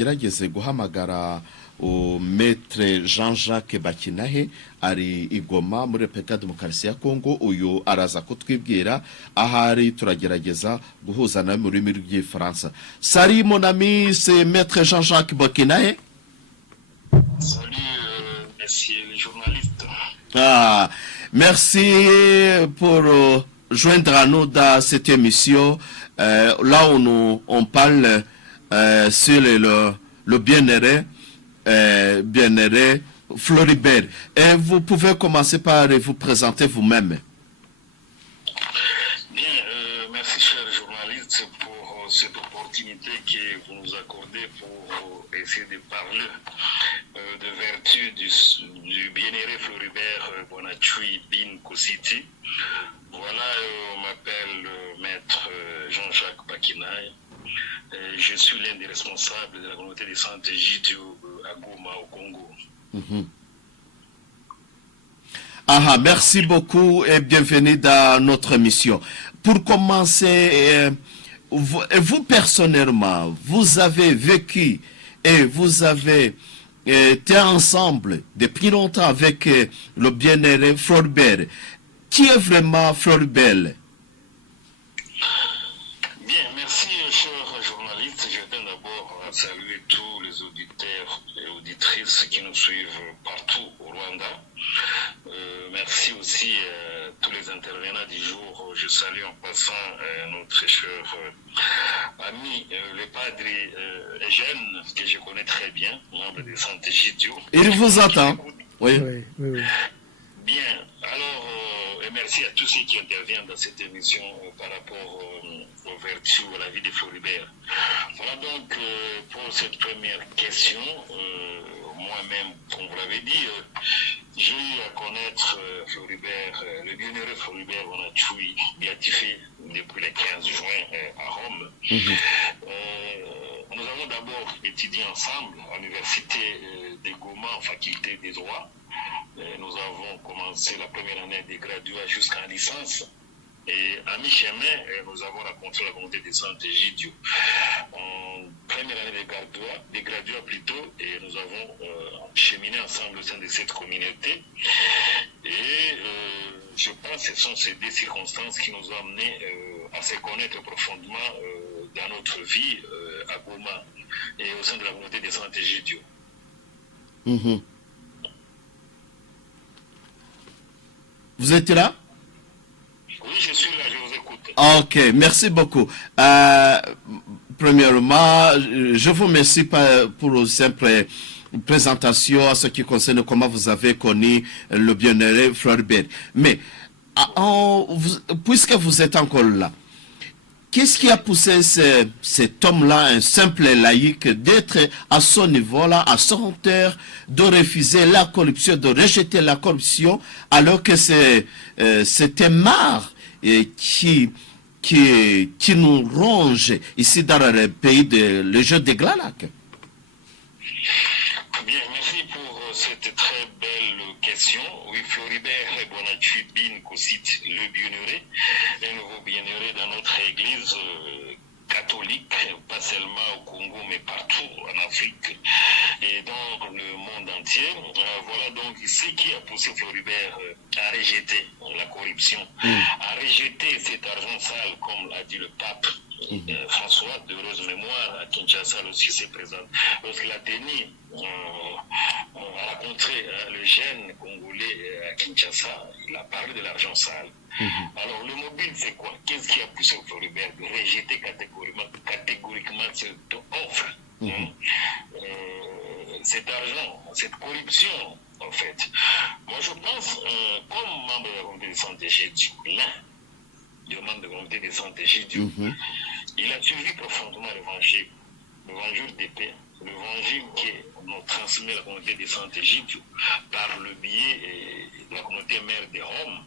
gerageze guhamagara Maître Jean-Jacques Bakinahe ari igoma muri Repubulika Demokarasi ya Kongo. Uyu araza kutwibwira ahari turagerageza guhuza nawe mu rurimi rw'igifaransa. Salut mon ami, c'est Maître Jean-Jacques Bakinahe. Salut, monsieur le journaliste. Merci pour joindre à nous dans cette émission là où on parle sur le bien-aimé Floribert. Et vous pouvez commencer par vous présenter vous-même. Bien, merci cher journaliste pour cette opportunité que vous nous accordez pour essayer de parler de vertu du bien-aimé Floribert Bonachui Bin Kositi. Voilà, on m'appelle Maître Jean-Jacques Bakinahe. Je suis l'un des responsables de la communauté de santé Jidio à Goma au Congo. Merci beaucoup et bienvenue dans notre émission. Pour commencer, vous personnellement, vous avez vécu et vous avez été ensemble depuis longtemps avec le bien-aimé Floribert. Qui est vraiment Floribert? Bien, merci cher journaliste. Je tiens d'abord à saluer tous les auditeurs et auditrices qui nous suivent partout au Rwanda. Merci aussi à tous les intervenants du jour. Je salue en passant notre cher ami, le padre Eugène, que je connais très bien, membre de Santé Jidio. Il vous entend. Oui. Bien, alors, et merci à tous ceux qui interviennent dans cette émission par rapport aux vertus de la vie de Floribert. Voilà donc pour cette première question, moi-même, comme vous l'avez dit, j'ai eu à connaître Floribert, le bienheureux Floribert Bonachui, béatifié depuis le 15 juin à Rome. Nous avons d'abord étudié ensemble à l'université de Goma, en faculté des droits. Nous avons commencé la première année des graduats jusqu'en licence. Et à mi-chemin, nous avons rencontré la communauté de santé Jidio. En première année des graduats plutôt, et nous avons cheminé ensemble au sein de cette communauté. Et je pense que ce sont ces deux circonstances qui nous ont amenés à se connaître profondément dans notre vie à Goma et au sein de la communauté de santé Jidio. Vous êtes là? Oui, je suis là, je vous écoute. Ok, merci beaucoup. Premièrement, je vous remercie pour une simple présentation à ce qui concerne comment vous avez connu le bien-aimé Floribert. Mais, puisque vous êtes encore là, qu'est-ce qui a poussé cet homme-là, un simple laïc, d'être à son niveau-là, à son hauteur, de refuser la corruption, de rejeter la corruption, alors que c'était marre qui nous ronge ici dans le pays le jeu de Glalac? Bien, merci pour cette très belle question. Oui, Floribert Bonachui Bin Kositi, le bienheureux, un nouveau bienheureux dans notre église catholique, pas seulement au Congo, mais partout en Afrique et dans le monde entier. Voilà donc ce qui a poussé Floribert à rejeter la corruption, à rejeter cet argent sale, comme l'a dit le pape François, de heureuse mémoire, à Kinshasa aussi s'est présent. Lorsqu'il a tenu à rencontrer le jeune Congolais à Kinshasa, il a parlé de l'argent sale. Alors le mobile c'est quoi? Qu'est-ce qui a poussé Floribert de rejeter catégoriquement cette offre, cet argent, cette corruption en fait? Moi je pense, comme membre de la communauté de santé Jidio, l'un des membres de la communauté de santé Jidio, il a suivi profondément l'évangile de paix, l'évangile qui nous transmet la communauté de santé Jidio par le biais de la communauté mère de Rome.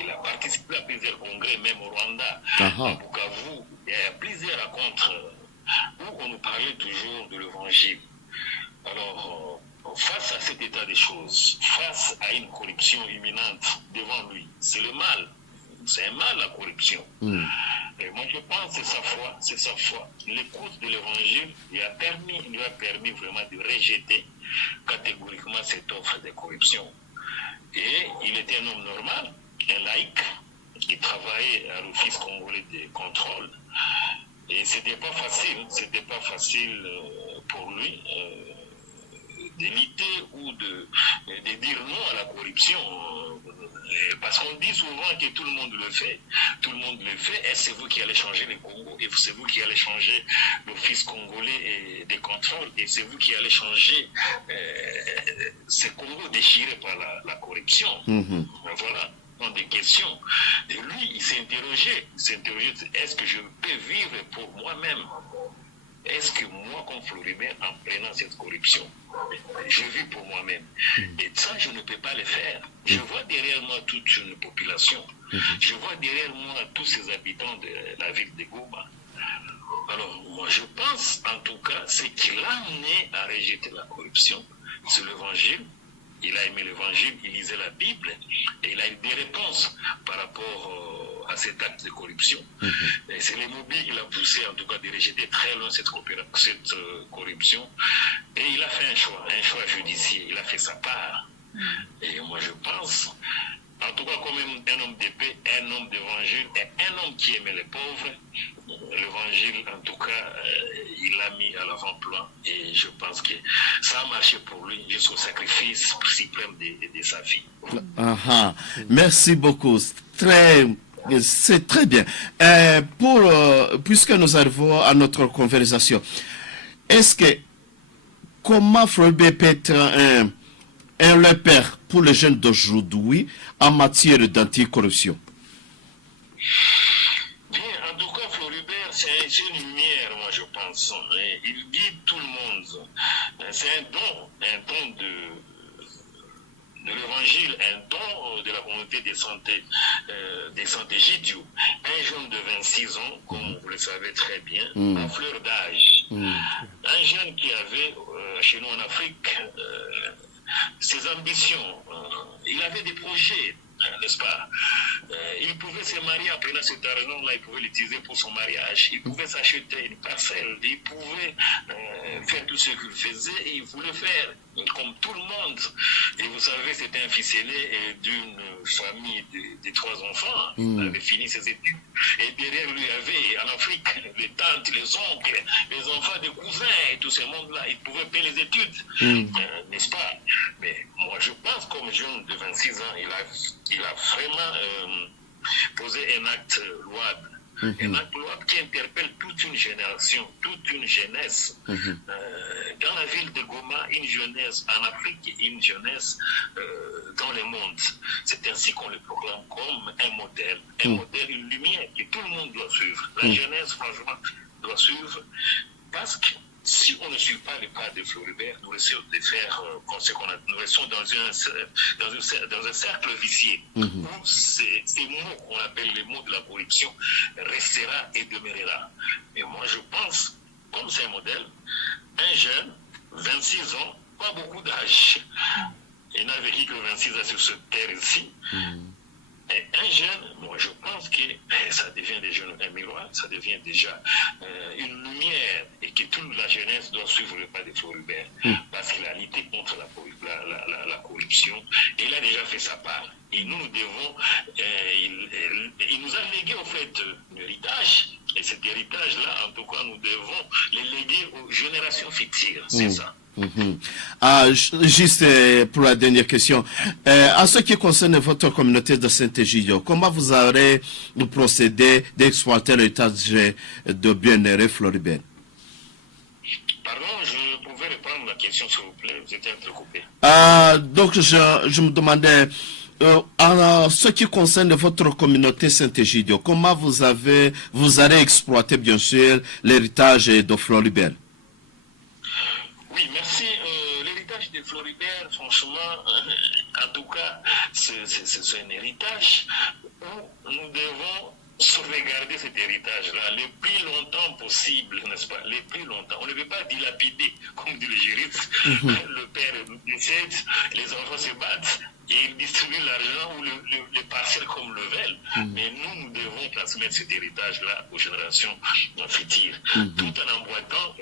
Il a participé à plusieurs congrès, même au Rwanda, à Bukavu, et à plusieurs rencontres où on nous parlait toujours de l'évangile. Alors, face à cet état des choses, face à une corruption imminente devant lui, c'est le mal. C'est un mal, la corruption. Et moi, je pense que c'est sa foi. L'écoute de l'évangile lui a permis vraiment de rejeter catégoriquement cette offre de corruption. Et il était un homme normal, un laïc, qui travaillait à l'Office congolais de contrôle. Et c'était pas facile pour lui de lutter ou de dire non à la corruption. Parce qu'on dit souvent que tout le monde le fait, et c'est vous qui allez changer le Congo, et c'est vous qui allez changer l'Office congolais de contrôle, et c'est vous qui allez changer ce Congo déchiré par la corruption. Voilà. Des questions. Et lui, il s'est interrogé, est-ce que je peux vivre pour moi-même? Est-ce que moi, comme Floribert, en prenant cette corruption, je vis pour moi-même? Et ça, je ne peux pas le faire. Je vois derrière moi toute une population. Je vois derrière moi tous ces habitants de la ville de Goma. Alors, moi, je pense, en tout cas, ce qui l'a amené à rejeter la corruption, c'est l'évangile. Il a aimé l'évangile, il lisait la Bible, et il a eu des réponses par rapport à cet acte de corruption. Et c'est les mobiles qui l'a poussé, en tout cas, de rejeter très loin cette corruption. Et il a fait un choix judiciaire, il a fait sa part. Et moi, je pense, en tout cas, comme un homme de paix, un homme d'évangile, et un homme qui aimait les pauvres, l'évangile, en tout cas, il l'a mis à l'avant-plan. Et je pense que ça a marché pour lui jusqu'au sacrifice suprême de sa vie. Merci beaucoup. C'est très bien. Puisque nous arrivons à notre conversation, est-ce que comment Floribert peut être un repère pour les jeunes d'aujourd'hui en matière d'anticorruption? Bien, en tout cas, Floribert, c'est une lumière, moi je pense. Il guide tout le monde. C'est un don de l'évangile, un don de la communauté des santé Gidio. Un jeune de 26 ans, comme vous le savez très bien, en fleur d'âge. Un jeune qui avait, chez nous en Afrique, ses ambitions. Il avait des projets, n'est-ce pas? Il pouvait se marier après cet argent-là, il pouvait l'utiliser pour son mariage, il pouvait s'acheter une parcelle, il pouvait faire tout ce qu'il faisait, et il voulait faire comme tout le monde. Et vous savez, c'était un fils aîné d'une famille de 3 enfants. Il avait fini ses études. Et derrière lui, il y avait en Afrique les tantes, les oncles, les enfants des cousins, et tout ce monde-là. Il pouvait payer les études, n'est-ce pas? Mais moi, je pense, comme jeune de 26 ans, il a vraiment posé un acte louable. Un acte louable qui interpelle toute une génération, toute une jeunesse. Dans la ville de Goma, une jeunesse en Afrique, une jeunesse dans le monde. C'est ainsi qu'on le proclame comme un modèle, une lumière que tout le monde doit suivre. La jeunesse, franchement, doit suivre, parce que si on ne suit pas les pas de Floribert, nous risquons de faire nous restons dans un cercle vicieux où ces mots qu'on appelle les mots de la corruption restera et demeurera. Mais moi je pense, comme c'est un modèle, un jeune, 26 ans, pas beaucoup d'âge, il n'a vécu que 26 ans sur cette terre ici. Et un jeune, moi je pense que ça devient déjà un miroir, ça devient déjà une lumière, et que toute la jeunesse doit suivre le pas de Floribert, parce qu'il a lutté contre la corruption, et il a déjà fait sa part. Et nous devons, il nous a légué en fait un héritage, et cet héritage-là, en tout cas, nous devons le léguer aux générations futures, c'est ça. Juste pour la dernière question, en ce qui concerne votre communauté de Saint-Egidio, comment vous aurez procédé d'exploiter l'héritage de Bien-Aimé Floribert? Pardon, je pouvais reprendre la question s'il vous plaît, vous étiez entrecoupé. Donc je me demandais, en ce qui concerne votre communauté Saint-Egidio, comment vous allez exploiter bien sûr l'héritage de Floribert? Oui, merci. L'héritage de Floribert, franchement, en tout cas, c'est un héritage où nous devons sauvegarder cet héritage-là le plus longtemps possible, n'est-ce pas? Le plus longtemps. On ne veut pas dilapider, comme dit le juriste. Le père décède, les enfants se battent et ils distribuent l'argent ou les parcelles comme le veulent. Mais transmettre cet héritage-là aux générations futures. Tout en emboîtant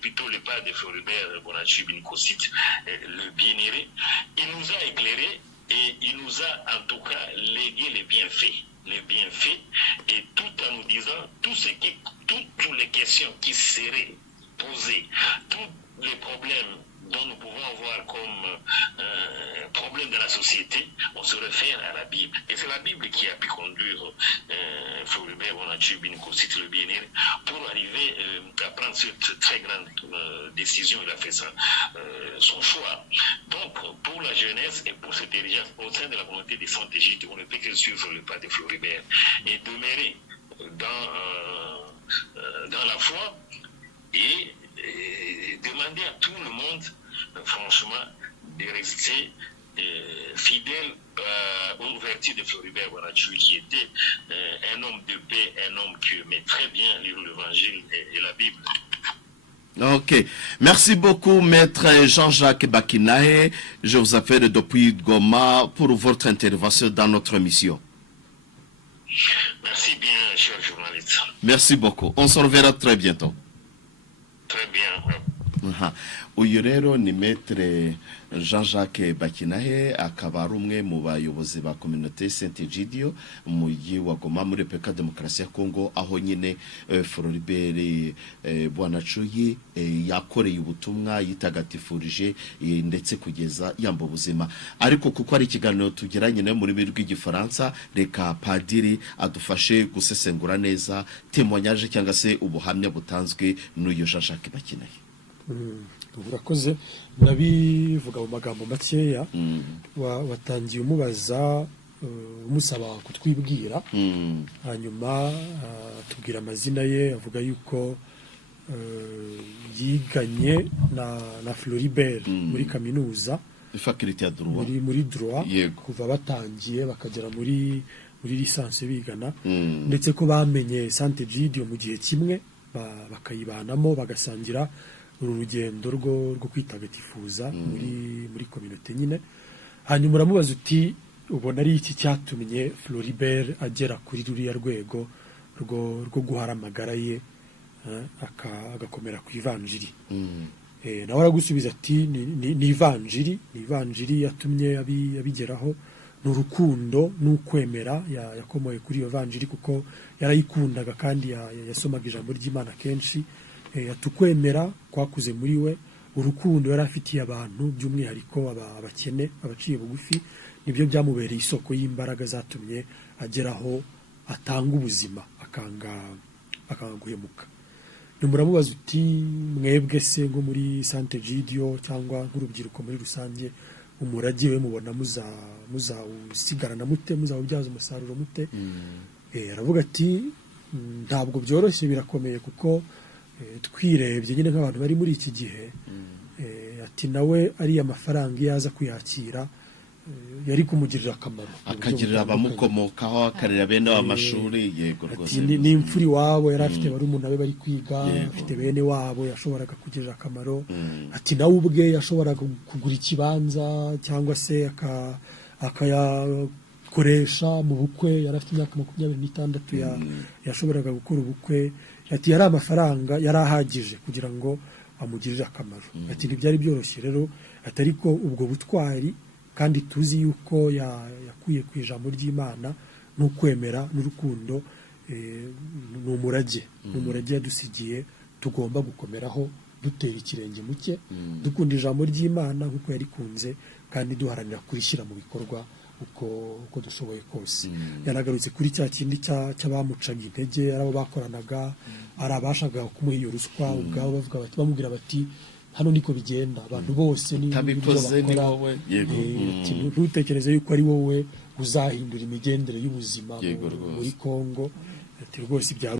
plutôt le pas de Floribert Bonacieux Binkossit, le bien-aimé. Il nous a éclairés et il nous a en tout cas légué les bienfaits, et tout en nous disant toutes les questions qui seraient posées, tous les problèmes dont nous pouvons avoir comme problème de la société, on se réfère à la Bible. Et c'est la Bible qui a pu conduire Floribert Bonacieux Binkossit, le bien-aimé, pour arriver à prendre cette très grande décision. Il a fait son choix. Donc, pour la jeunesse et pour cet héritage au sein de la communauté des Saint-Égypte, on ne peut que suivre le pas de Floribert et demeurer dans la foi et demander à tout le monde, franchement, de rester fidèle aux vertus de Floribert Bonacieux, qui était un homme de paix, un homme qui aimait très bien lire l'Évangile et la Bible. Ok. Merci beaucoup, Maître Jean-Jacques Bakinahe. Je vous appelle depuis Goma pour votre intervention dans notre émission. Merci bien, cher journaliste. Merci beaucoup. On se reverra très bientôt. Très bien. Uyu rero ni Maître Jean-Jacques Bakinahe, akaba ari umwe mu bayobozi ba communauté Saint-Egidio mu mujyi wa Goma muri Repubulika Demokarasi ya Kongo, aho nyine Floribert Bonacieux yakoreye ubutumwa, yitagatifurije ndetse kugeza yamba ubuzima. Ariko kuko ari ikiganiro tugeranye nayo muri rw'igifaransa, reka padiri adufashe gusesengura neza témoignage cyangwa se ubuhamya butanzwe n'uyu Jean-Jacques Bakinahe. Urakoze, ndabivuga mu magambo makeya. Watangiye umubaza umusaba kutwibwira, hanyuma tubwira amazina ye, avuga yuko yiganye na Floribert muri kaminuza, faculté ya droit, muri droit, kuva batangiye bakagera muri licence bigana, ndetse ko bamenye Saint-Egidio mu gihe kimwe, bakayibanamo bagasangira uru rugendo rwo kwitagatifuza muri communauté nyine. Hanyuma uramubaza uti ubona ari iki cyatumye Floribert agera kuri ruriya rwego rwo guhara amagara ye agakomera ku ivanjiri. Nawe aragusubiza ati ni ivanjiri yatumye abigeraho, ni urukundo n'ukwemera yakomoye kuri iyo vanjiri, kuko yarayikundaga kandi yasomaga ijambo ry'Imana kenshi. Tukwemera kwakuze muri we, urukundo yari afitiye abantu, by'umwihariko abakene, abaciye bugufi, nibyo byamubereye isoko y'imbaraga zatumye ageraho atanga ubuzima, akanga guhemuka. Muramubaza uti mwebwe se ngo muri Saint-Egidio cyangwa nk'urubyiruko muri rusange, umurage we mubona muzawusigarana mute, muzawubyaza umusaruro mute? Aravuga ati ntabwo byoroshye, birakomeye, kuko twirebye nyine nk'abantu bari muri iki gihe, ati nawe ariya mafaranga iyo aza kuyakira yari kumugirira akamaro, akagirira abamukomokaho, akarira bene w'amashuri. Yego rwose, ni imfura iwabo yari afite barumuna be bari kwiga, afite bene wabo yashoboraga kugirira akamaro. Ati nawe ubwe yashoboraga kugura ikibanza cyangwa se akayakoresha mu bukwe, yari afite imyaka 26 yashoboraga gukora ubukwe. Ati yari amafaranga yari ahagije kugira ngo amugirire akamaro. Ati ntibyari byoroshye rero, atari ko ubwo butwari, kandi tuzi yuko yakuye ku ijambo ry'Imana n'ukwemera n'urukundo, n'umurage yadusigiye, tugomba gukomeraho dutera ikirenge muke, dukunda ijambo ry'Imana nk'uko yarikunze, kandi duharanira kurishyira mu bikorwa uko dushoboye kose. Yanagarutse kuri cya kindi cy'abamucaga intege, ari abo bakoranaga, ari abashakaga kumuha iyo ruswa, ubwabo bamubwira bati hano niko bigenda, abantu bose ni tabikoze ni wowe. Ntutekereze yuko ari wowe uzahindura imigendere y'ubuzima muri Kongo. Ati rwose